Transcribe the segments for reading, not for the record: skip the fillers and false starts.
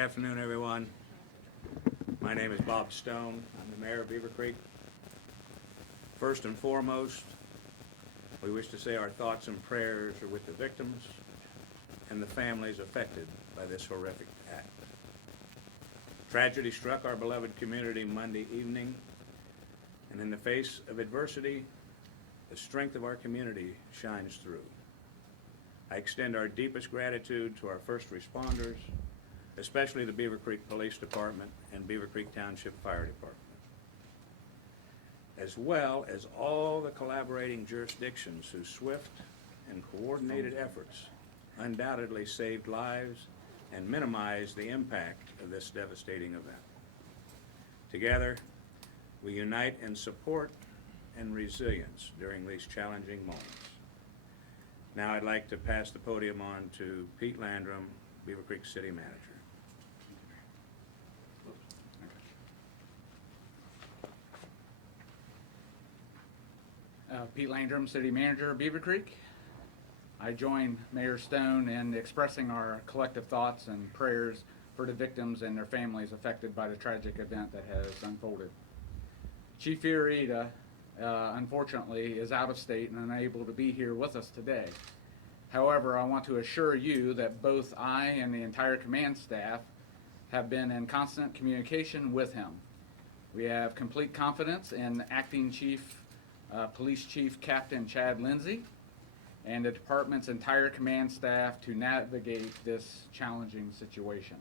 afternoon, everyone. My name is Bob Stone. I'm the mayor of Beavercreek. First and foremost, we wish to say our thoughts and prayers are with the victims and the families affected by this horrific act. Tragedy struck our beloved community Monday evening, and in the face of adversity, the strength of our community shines through. I extend our deepest gratitude to our first responders, especially the Beavercreek Police Department and Beavercreek Township Fire Department, as well as all the collaborating jurisdictions whose swift and coordinated efforts undoubtedly saved lives and minimized the impact of this devastating event. Together, we unite in support and resilience during these challenging moments. Now I'd like to pass the podium on to Pete Landrum, Beavercreek City Manager. Pete Landrum, City Manager of Beavercreek. I join Mayor Stone in expressing our collective thoughts and prayers for the victims and their families affected by the tragic event that has unfolded. Chief Fiorita, unfortunately, is out of state and unable to be here with us today. However, I want to assure you that both I and the entire command staff have been in constant communication with him. We have complete confidence in Acting Police Chief Captain Chad Lindsay and the department's entire command staff to navigate this challenging situation.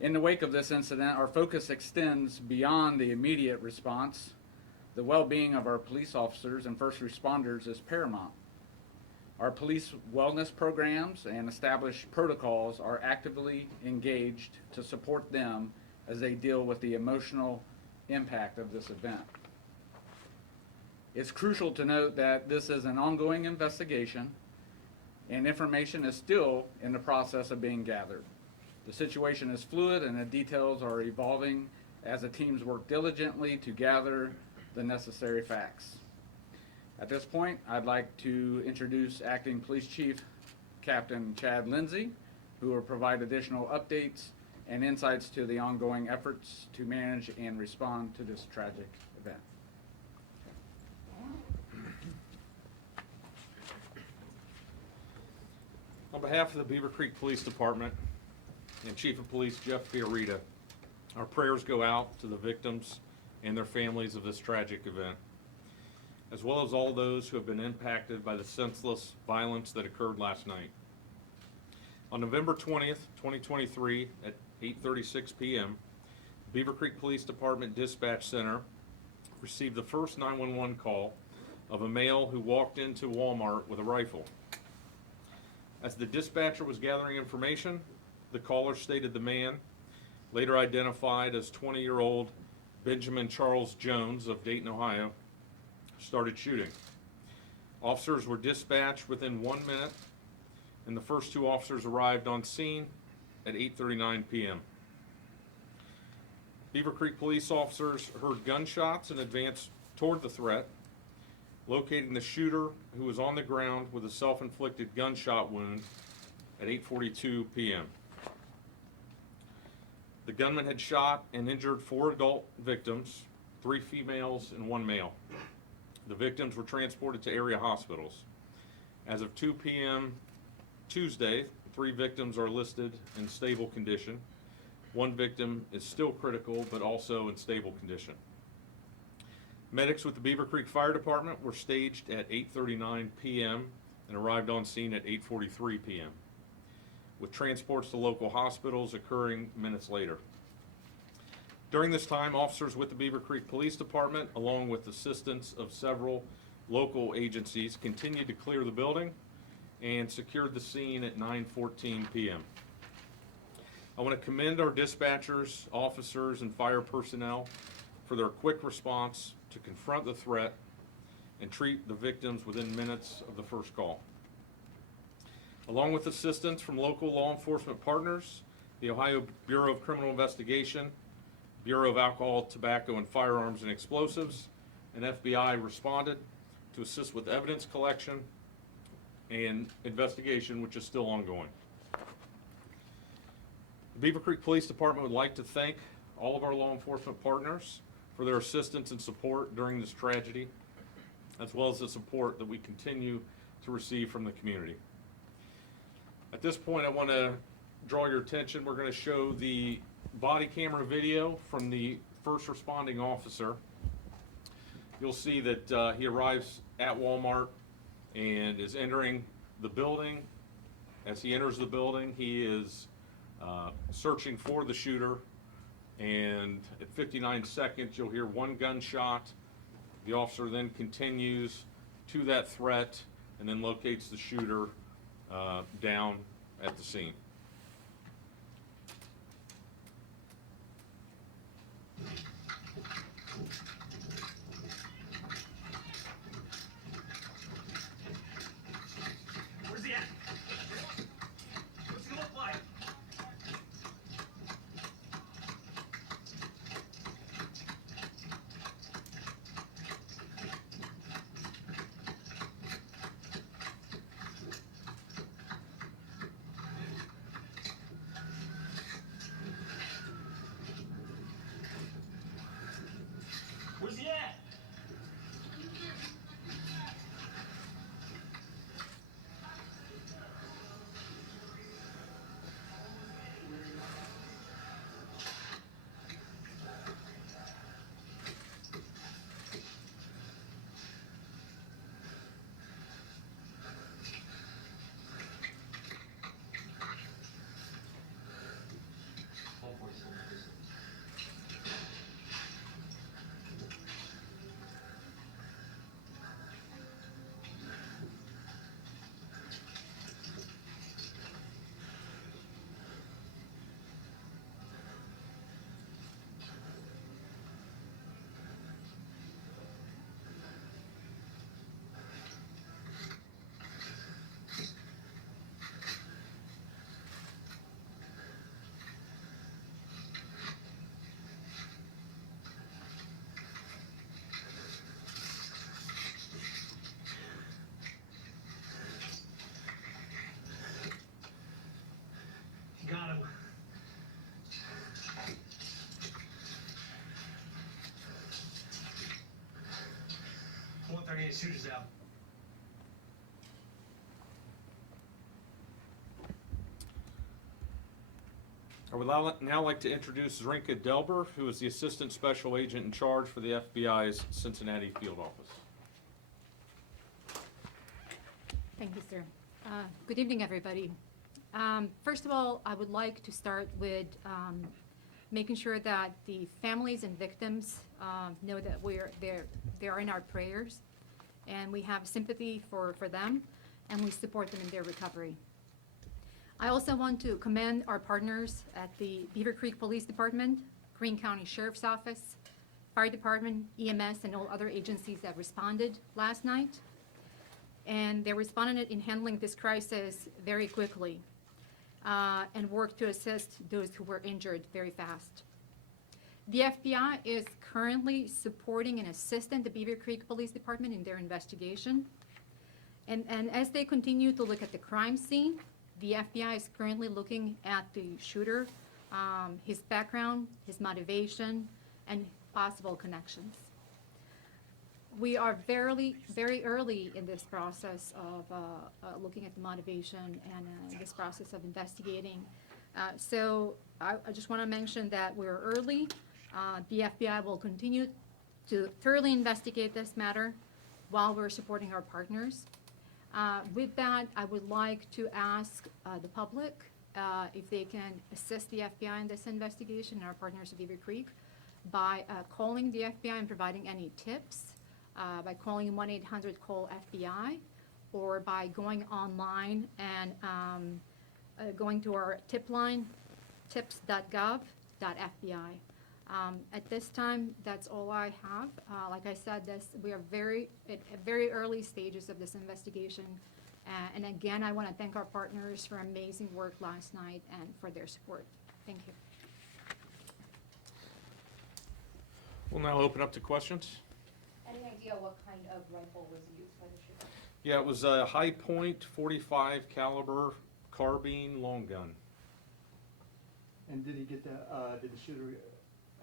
In the wake of this incident, our focus extends beyond the immediate response. The well-being of our police officers and first responders is paramount. Our police wellness programs and established protocols are actively engaged to support them as they deal with the emotional impact of this event. It's crucial to note that this is an ongoing investigation and information is still in the process of being gathered. The situation is fluid and the details are evolving as the teams work diligently to gather the necessary facts. At this point, I'd like to introduce Acting Police Chief Captain Chad Lindsay, who will provide additional updates and insights to the ongoing efforts to manage and respond to this tragic event. On behalf of the Beavercreek Police Department and Chief of Police Jeff Fiorita, our prayers go out to the victims and their families of this tragic event, as well as all those who have been impacted by the senseless violence that occurred last night. On November 20th, 2023 at 8:36 p.m., Beavercreek Police Department Dispatch Center received the first 911 call of a male who walked into Walmart with a rifle. As the dispatcher was gathering information, the caller stated the man, later identified as 20-year-old Benjamin Charles Jones of Dayton, Ohio, started shooting. Officers were dispatched within 1 minute, and the first two officers arrived on scene at 8:39 p.m. Beavercreek police officers heard gunshots and advanced toward the threat, locating the shooter, who was on the ground with a self-inflicted gunshot wound at 8:42 p.m. The gunman had shot and injured 4 adult victims, 3 females and 1 male. The victims were transported to area hospitals. As of 2 p.m. Tuesday, 3 victims are listed in stable condition. 1 victim is still critical, but also in stable condition. Medics with the Beavercreek Fire Department were staged at 8:39 p.m. and arrived on scene at 8:43 p.m., with transports to local hospitals occurring minutes later. During this time, officers with the Beavercreek Police Department, along with assistance of several local agencies, continued to clear the building and secured the scene at 9:14 p.m. I want to commend our dispatchers, officers, and fire personnel for their quick response to confront the threat and treat the victims within minutes of the first call. Along with assistance from local law enforcement partners, the Ohio Bureau of Criminal Investigation, Bureau of Alcohol, Tobacco, and Firearms and Explosives, and FBI responded to assist with evidence collection and investigation, which is still ongoing. The Beaver Creek Police Department would like to thank all of our law enforcement partners for their assistance and support during this tragedy, as well as the support that we continue to receive from the community. At this point, I want to draw your attention. We're going to show the body camera video from the first responding officer. You'll see that he arrives at Walmart and is entering the building. As he enters the building, he is searching for the shooter, and at 59 seconds, you'll hear one gunshot. The officer then continues to that threat and then locates the shooter down at the scene. Where's he at? What's he look like? Where's he at? Got him. 138 shooters out. I would now like to introduce Zrinka Delber, who is the Assistant Special Agent in charge for the FBI's Cincinnati Field Office. Thank you, sir. Good evening, everybody. First of all, I would like to start with making sure that the families and victims know that they are in our prayers, and we have sympathy for them, and we support them in their recovery. I also want to commend our partners at the Beavercreek Police Department, Greene County Sheriff's Office, Fire Department, EMS, and all other agencies that responded last night. And they responded in handling this crisis very quickly and worked to assist those who were injured very fast. The FBI is currently supporting and assisting the Beavercreek Police Department in their investigation. And as they continue to look at the crime scene, the FBI is currently looking at the shooter, his background, his motivation, and possible connections. We are very early in this process of looking at the motivation and this process of investigating. So I just want to mention that we're early. The FBI will continue to thoroughly investigate this matter while we're supporting our partners. With that, I would like to ask the public if they can assist the FBI in this investigation, and our partners at Beavercreek, by calling the FBI and providing any tips, by calling 1-800-CALL-FBI, or by going online and going to our tip line, tips.gov.fbi. At this time, that's all I have. Like I said, we are at very early stages of this investigation. And again, I want to thank our partners for amazing work last night and for their support. Thank you. We'll now open up to questions. Any idea what kind of rifle was used by the shooter? Yeah, it was a high point 45 caliber carbine long gun. And did he get that, did the shooter,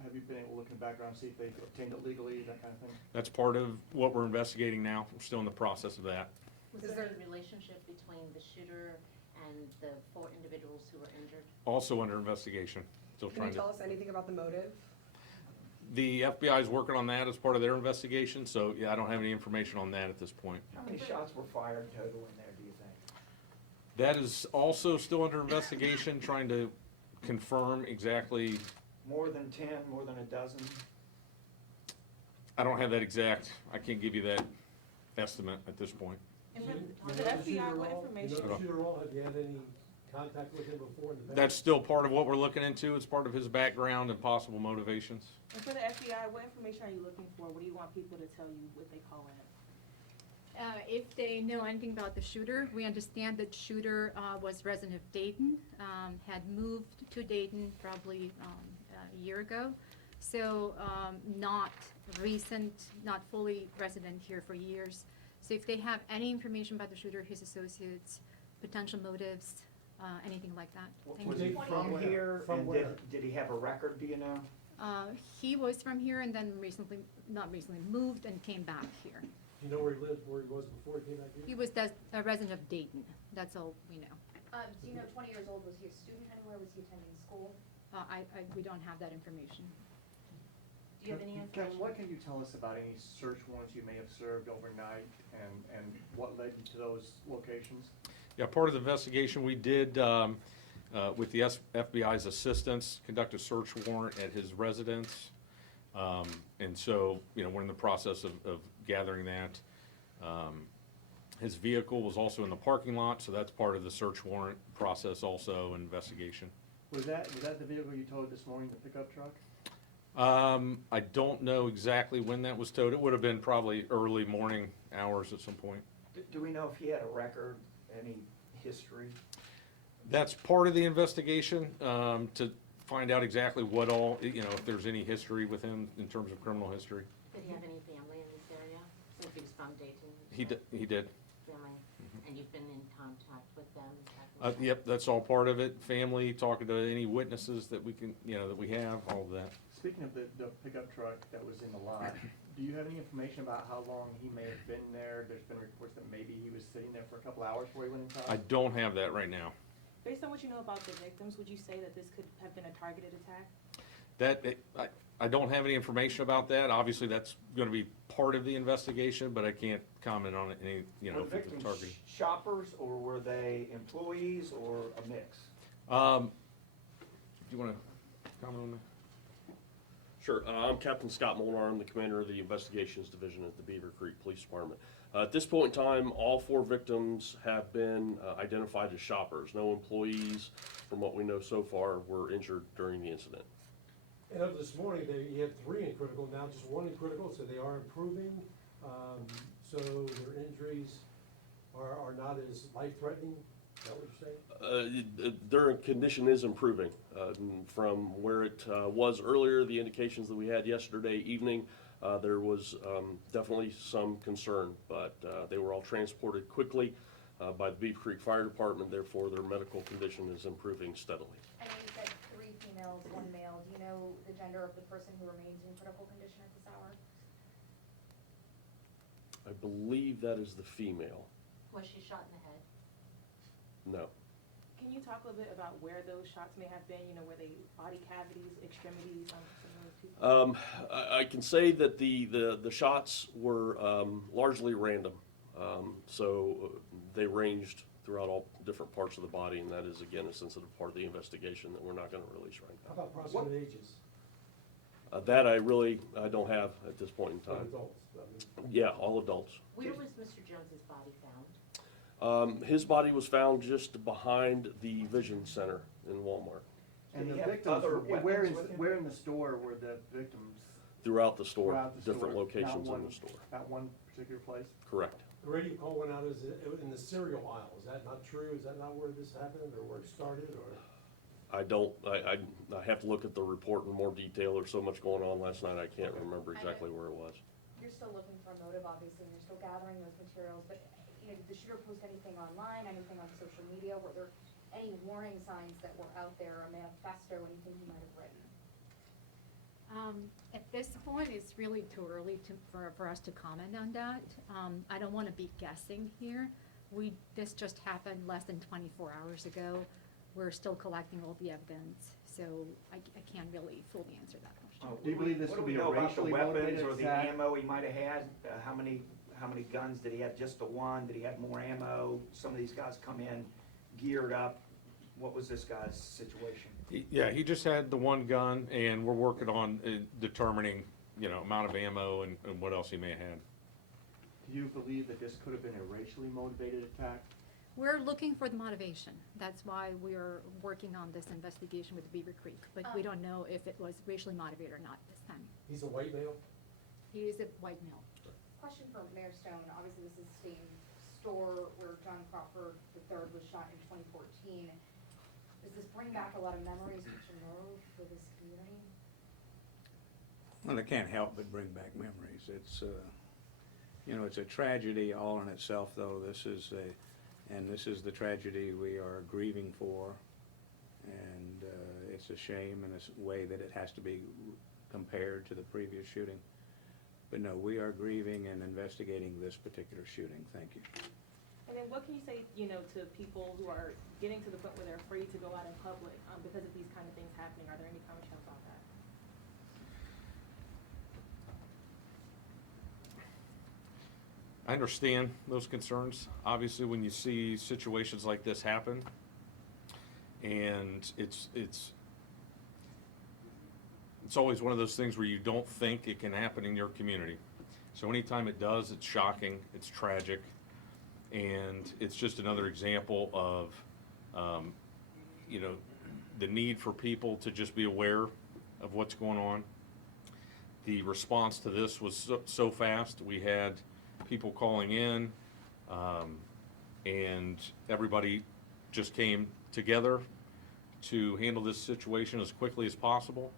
have you been able to look in the background, see if they obtained it legally, that kind of thing? That's part of what we're investigating now. We're still in the process of that. Was there any relationship between the shooter and the 4 individuals who were injured? Also under investigation. Still Can trying you to. tell us anything about the motive? The FBI is working on that as part of their investigation, so yeah, I don't have any information on that at this point. How many shots were fired total in there, do you think? That is also still under investigation, trying to confirm exactly. More than 10, more than a dozen? I don't have that exact, I can't give you that estimate at this point. And You with know the the FBI, shooter what all? information? You know the shooter all? Have you had any contact with him before in the past? That's still part of what we're looking into. It's part of his background and possible motivations. And for the FBI, what information are you looking for? What do you want people to tell you what they call in? If they know anything about the shooter, we understand that shooter was resident of Dayton, had moved to Dayton probably a year ago. So not recent, not fully resident here for years. So if they have any information about the shooter, his associates, potential motives, anything like that. Thank Was you. he from where? here, From and where? did he have a record, do you know? He was from here and then recently, not recently, moved and came back here. Do you know where he lived, where he was before he came back here? He was a resident of Dayton. That's all we know. Do you know, 20 years old, was he a student anywhere, was he attending school? We don't have that information. Do you have any Kevin, information? what can you tell us about any search warrants you may have served overnight and what led you to those locations? Yeah, part of the investigation we did, with the FBI's assistance, conduct a search warrant at his residence. And so, you know, we're in the process of gathering that. His vehicle was also in the parking lot, so that's part of the search warrant process also, investigation. Was that the vehicle you towed this morning, the pickup truck? I don't know exactly when that was towed. It would have been probably early morning hours at some point. Do we know if he had a record, any history? That's part of the investigation, to find out exactly what all, you know, if there's any history with him in terms of criminal history. Did he have any family in this area? Since he was from Dayton? He did. Family, and you've been in contact with them? Is that correct? Yep, that's all part of it. Family, talking to any witnesses that we can, you know, that we have, all of that. Speaking of the pickup truck that was in the lot, do you have any information about how long he may have been there? There's been reports that maybe he was sitting there for a couple hours before he went I inside. don't have that right now. Based on what you know about the victims, would you say that this could have been a targeted attack? I don't have any information about that. Obviously, that's gonna be part of the investigation, but I can't comment on it, any, you know, Were the if it's a victims targeting. shoppers, or were they employees, or a mix? Do you wanna comment on that? Sure. I'm Captain Scott Molnar. I'm the commander of the Investigations Division at the Beavercreek Police Department. At this point in time, all 4 victims have been identified as shoppers. No employees, from what we know so far, were injured during the incident. And up to this morning, you had 3 in critical, now just 1 in critical, so they are improving. So their injuries are not as life-threatening, is that what you're saying? Their condition is improving from where it was earlier. The indications that we had yesterday evening, there was definitely some concern, but they were all transported quickly by the Beavercreek Fire Department. Therefore, their medical condition is improving steadily. I know you said 3 females, 1 male. Do you know the gender of the person who remains in critical condition at this hour? I believe that is the female. Was she shot in the head? No. Can you talk a little bit about where those shots may have been? You know, were they body cavities, extremities, some of those people? I can say that the shots were largely random. So they ranged throughout all different parts of the body, and that is, again, a sensitive part of the investigation that we're not going to release right How now. about approximate ages? That I don't have at this point in For time. adults, Yeah, all adults. Where was Mr. Jones's body found? His body was found just behind the Vision Center in Walmart. And Did the he have victims, other where weapons with him? where in the store were the victims? Throughout the store, Throughout the different store, locations not in one- the store. At one particular place? Correct. The radio call went out as in the cereal aisle, is that not true? Is that not where this happened, or where it started, or? I have to look at the report in more detail. There's so much going on last night, I can't remember exactly where it was. You're still looking for a motive, obviously, and you're still gathering those materials, but, you know, did the shooter post anything online, anything on social media? Were there any warning signs that were out there, a manifesto, anything he might have written? At this point, it's really too early for us to comment on that. I don't want to be guessing here. This just happened less than 24 hours ago. We're still collecting all the evidence, so I can't really fully answer that question. Do you believe this What could do we be a know about the racially weapons motivated or the attack? ammo he might have had? How many guns did he have? Just the one? Did he have more ammo? Some of these guys come in geared up. What was this guy's situation? Yeah, he just had the one gun, and we're working on determining, amount of ammo and what else he may have had. Do you believe that this could have been a racially motivated attack? We're looking for the motivation. That's why we're working on this investigation with Beavercreek, but we don't know if it was racially motivated or not this time. He's a white male? He is a white male. Question for Mayor Stone, obviously this is the same store where John Crawford III was shot in 2014. Does this bring back a lot of memories for Monroe, for this community? Well, it can't help but bring back memories. It's, it's a tragedy all in itself, though. This is the tragedy we are grieving for, and it's a shame in a way that it has to be compared to the previous shooting. But no, we are grieving and investigating this particular shooting. Thank you. And then what can you say, to people who are getting to the point where they're afraid to go out in public because of these kind of things happening? Are there any comments about that? I understand those concerns. Obviously, when you see situations like this happen, and it's always one of those things where you don't think it can happen in your community. So anytime it does, it's shocking, it's tragic, and it's just another example of, the need for people to just be aware of what's going on. The response to this was so fast. We had people calling in, and everybody just came together to handle this situation as quickly as possible.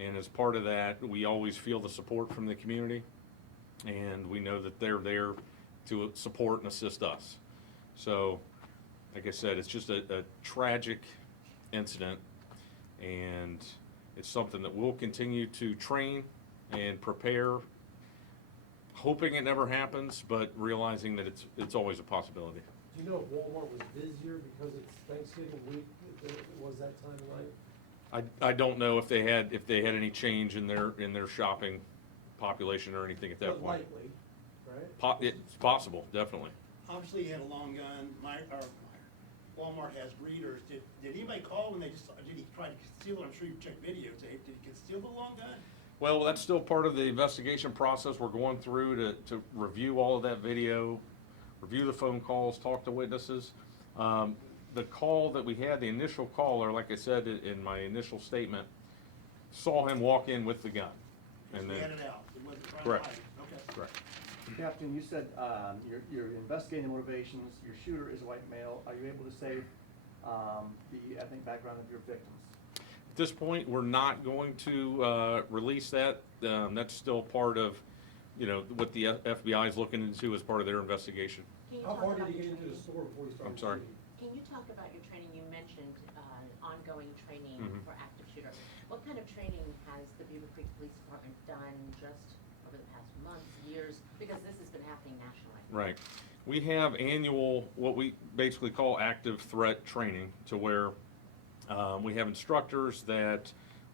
And as part of that, we always feel the support from the community, and we know that they're there to support and assist us. So, like I said, it's just a tragic incident, and it's something that we'll continue to train and prepare, hoping it never happens, but realizing that it's always a possibility. Do you know if Walmart was busier because it's Thanksgiving week? Was that time of night? I don't know if they had any change in their shopping population or anything at that But point. likely, right? It's possible, definitely. Obviously, he had a long gun. Walmart has readers. Did anybody call when did he try to conceal it? I'm sure you checked videotape. Did he conceal the long gun? Well, that's still part of the investigation process. We're going through to review all of that video, review the phone calls, talk to witnesses. The call that we had, the initial caller, like I said in my initial statement, saw him walk in with the gun. And He then, had it out. He wasn't trying correct, to hide it. Okay. correct. Captain, you said you're investigating the motivations. Your shooter is a white male. Are you able to say the ethnic background of your victims? At this point, we're not going to release that. That's still part of, what the FBI is looking into as part of their investigation. Can you How talk far did about he your get into the training? store before he started I'm sorry? shooting? Can you talk about your training? You mentioned ongoing training Mhm. for active shooter. What kind of training has the Beavercreek Police Department done just over the past months, years? Because this has been happening nationally. Right. We have annual, what we basically call active threat training, to where we have instructors that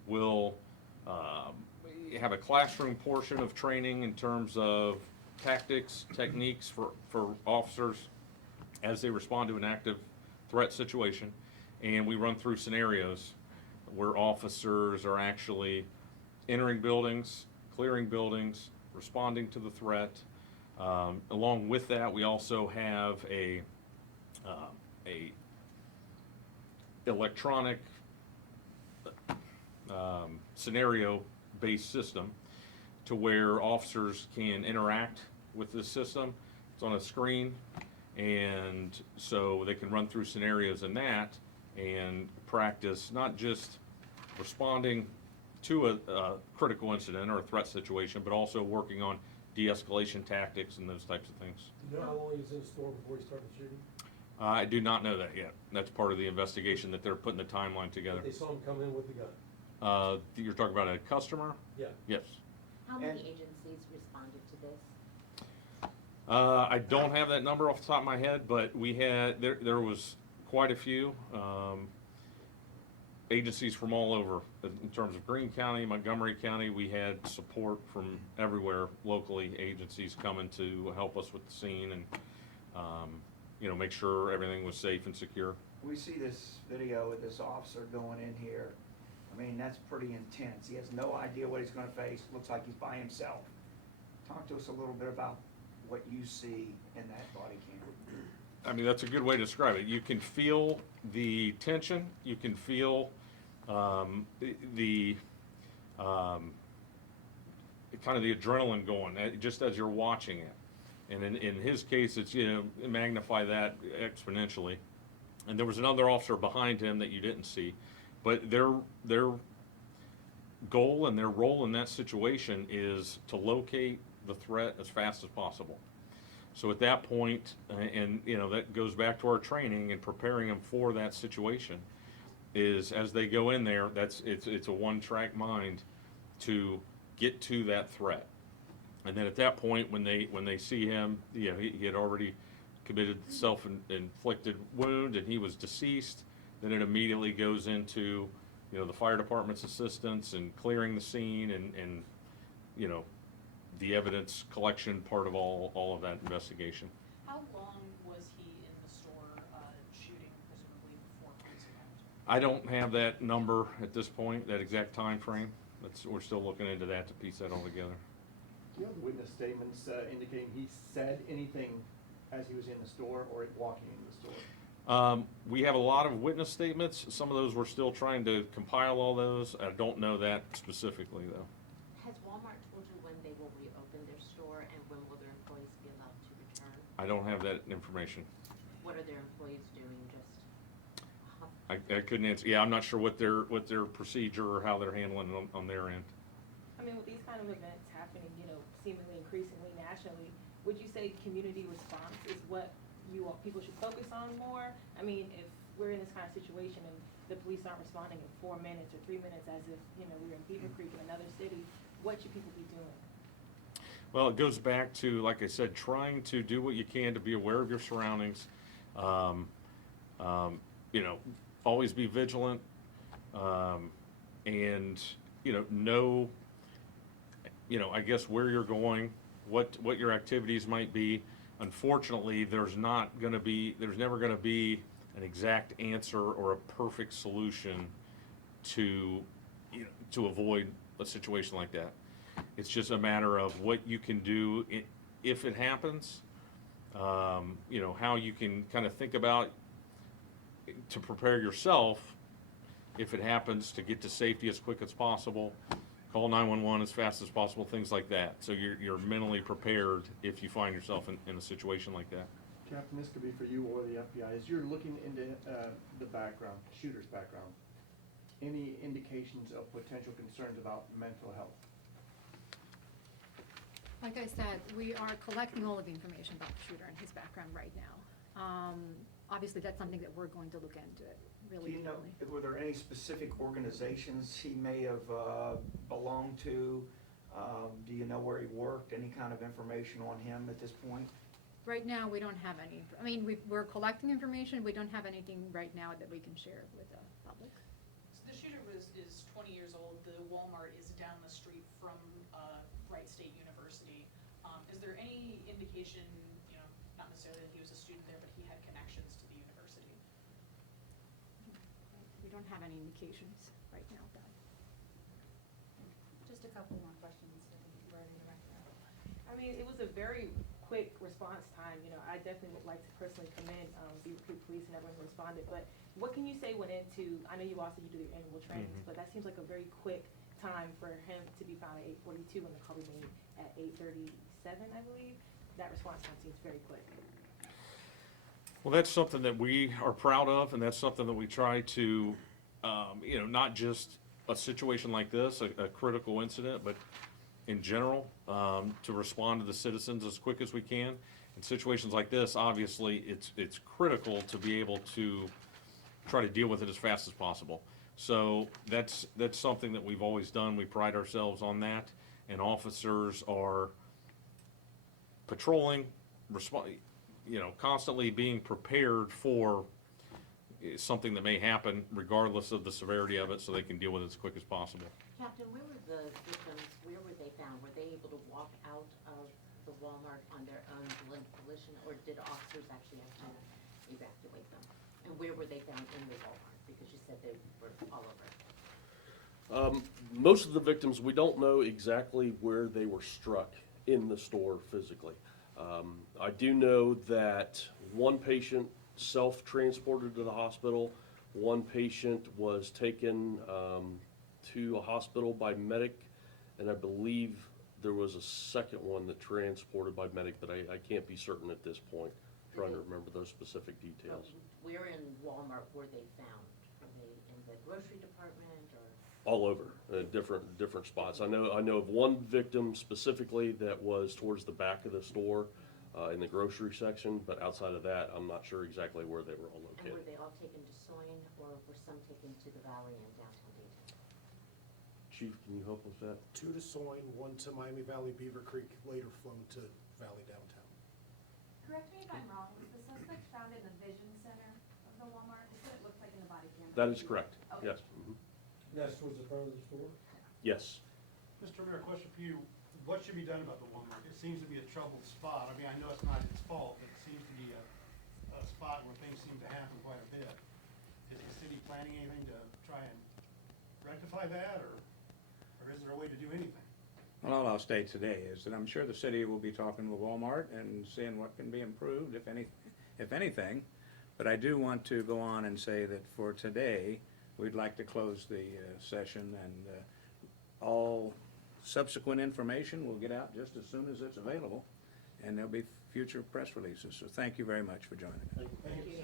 will have a classroom portion of training in terms of tactics, techniques for officers as they respond to an active threat situation. And we run through scenarios where officers are actually entering buildings, clearing buildings, responding to the threat. Along with that, we also have a electronic scenario-based system to where officers can interact with this system. It's on a screen, and so they can run through scenarios in that and practice not just responding to a critical incident or a threat situation, but also working on de-escalation tactics and those types of things. Do you know how long he was in the store before he started shooting? I do not know that yet. That's part of the investigation that they're putting the timeline together. They saw him come in with the gun. You're talking about a customer? Yeah. Yes. How many And- agencies responded to this? I don't have that number off the top of my head, but there was quite a few, agencies from all over. In terms of Greene County, Montgomery County, we had support from everywhere locally, agencies coming to help us with the scene and, make sure everything was safe and secure. We see this video with this officer going in here. I mean, that's pretty intense. He has no idea what he's gonna face. Looks like he's by himself. Talk to us a little bit about what you see in that body cam. I mean, that's a good way to describe it. You can feel the tension, you can feel the kind of the adrenaline going, just as you're watching it. And in his case, it's, magnify that exponentially. And there was another officer behind him that you didn't see. But their goal and their role in that situation is to locate the threat as fast as possible. So at that point, and that goes back to our training and preparing them for that situation, is as they go in there, it's a one-track mind to get to that threat. And then at that point, when they see him, he had already committed self-inflicted wound and he was deceased. Then it immediately goes into the fire department's assistance and clearing the scene and the evidence collection part of all of that investigation. How long was he in the store shooting, presumably before police arrived? I don't have that number at this point, that exact time frame. We're still looking into that to piece that all together. Do you have witness statements indicating he said anything as he was in the store or walking into the store? We have a lot of witness statements. Some of those we're still trying to compile all those. I don't know that specifically though. Has Walmart told you when they will reopen their store and when will their employees be allowed to return? I don't have that information. What are their employees doing, just? I couldn't answer. Yeah, I'm not sure what their procedure or how they're handling it on their end. I mean, with these kind of events happening, seemingly increasingly nationally, would you say community response is what people should focus on more? I mean, if we're in this kind of situation and the police aren't responding in 4 minutes or 3 minutes as if, we're in Beavercreek in another city, what should people be doing? Well, it goes back to, like I said, trying to do what you can to be aware of your surroundings. Always be vigilant, and know, I guess where you're going, what your activities might be. Unfortunately, there's never going to be an exact answer or a perfect solution to avoid a situation like that. It's just a matter of what you can do if it happens. How you can kind of think about to prepare yourself if it happens, to get to safety as quick as possible, call 911 as fast as possible, things like that. So you're mentally prepared if you find yourself in a situation like that. Captain, this could be for you or the FBI. As you're looking into the background, shooter's background, any indications of potential concerns about mental health? Like I said, we are collecting all of the information about the shooter and his background right now. Obviously, that's something that we're going to look into it Do really you know, thoroughly. were there any specific organizations he may have belonged to? Do you know where he worked? Any kind of information on him at this point? Right now, we don't have any, we're collecting information, we don't have anything right now that we can share with the public. So the shooter is 20 years old. The Walmart is down the street from Wright State University. Is there any indication, not necessarily that he was a student there, but he had connections to the university? We don't have any indications right now of that. Just a couple more questions, so we're ready to wrap it up. I mean, it was a very quick response time. I definitely would like to personally commend Beavercreek Police and everyone who responded. But what can you say went into, I know you also do your annual trainings, but that seems like a very quick time for him to be found at 8:42 when the call was made at 8:37, I believe. That response time seems very quick. Well, that's something that we are proud of, and that's something that we try to, not just a situation like this, a critical incident, but in general, to respond to the citizens as quick as we can. In situations like this, obviously, it's critical to be able to try to deal with it as fast as possible. So that's something that we've always done. We pride ourselves on that, and officers are patrolling, constantly being prepared for something that may happen regardless of the severity of it, so they can deal with it as quick as possible. Captain, where were the victims, where were they found? Were they able to walk out of the Walmart on their own volition, or did officers actually have to evacuate them? And where were they found in the Walmart? Because you said they were all over. Most of the victims, we don't know exactly where they were struck in the store physically. I do know that one patient self-transported to the hospital. One patient was taken to a hospital by medic, and I believe there was a second one that transported by medic, but I can't be certain at this point. Trying to remember those specific details. Where in Walmart were they found? Were they in the grocery department or? All over, different spots. I know of one victim specifically that was towards the back of the store, in the grocery section, but outside of that, I'm not sure exactly where they were all And located. were they all taken to Soin, or were some taken to the Valley in downtown Dayton? Chief, can you help with that? 2 to Soin, 1 to Miami Valley, Beavercreek, later flown to Valley downtown. Correct me if I'm wrong, was the suspect found in the vision center of the Walmart? That's what it looks like in the body camera. That is correct, Okay. yes. That's towards the front of the store? Yes. Mr. Mayor, question for you. What should be done about the Walmart? It seems to be a troubled spot. I mean, I know it's not its fault, but it seems to be a spot where things seem to happen quite a bit. Is the city planning anything to try and rectify that, or is there a way to do anything? Well, all I'll state today is that I'm sure the city will be talking with Walmart and seeing what can be improved, if anything. But I do want to go on and say that for today, we'd like to close the session, and all subsequent information will get out just as soon as it's available, and there'll be future press releases. So thank you very much for joining us. Thank you.